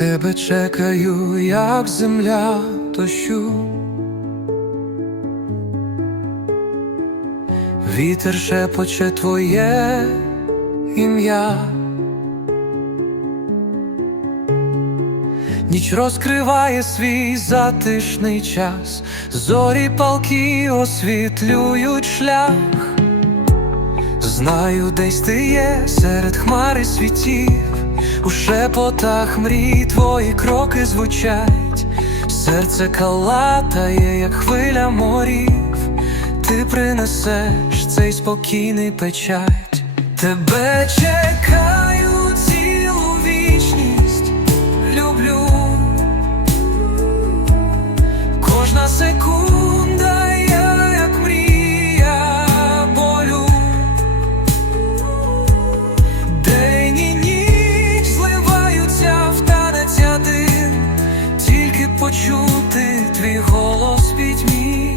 тебе чекаю, як земля дощу. Вітер шепоче твоє ім'я. Ніч розкриває свій затишний час, зорі палки освітлюють шлях. Знаю, десь ти є серед хмари світів, у шепотах мрій твої кроки звучать, серце калатає, як хвиля морів, ти принесеш цей спокійний печать, тебе чекаю твій голос пітьмі.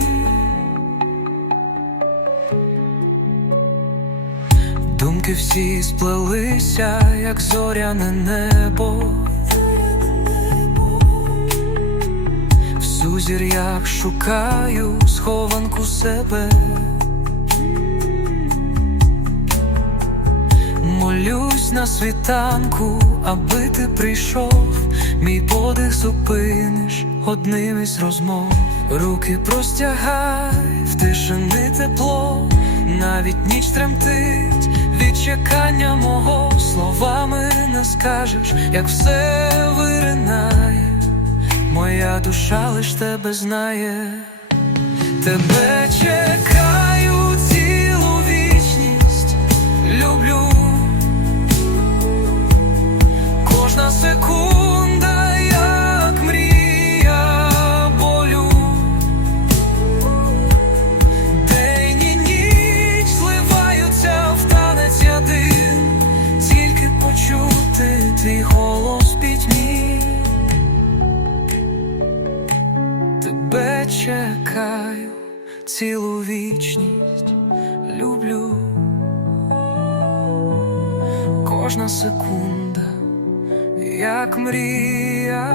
Думки всі сплелися, як зоряне небо. В сузір'ях шукаю схованку себе. Молюсь на світанку, аби ти прийшов, мій подих зупиниш одним із розмов. Руки простягай. В тишини тепло, навіть ніч тремтить від чекання мого. Словами не скажеш, як все виринає. Моя душа лиш тебе знає, тебе чекаю чекаю цілу вічність, люблю. Кожна секунда, як мрія.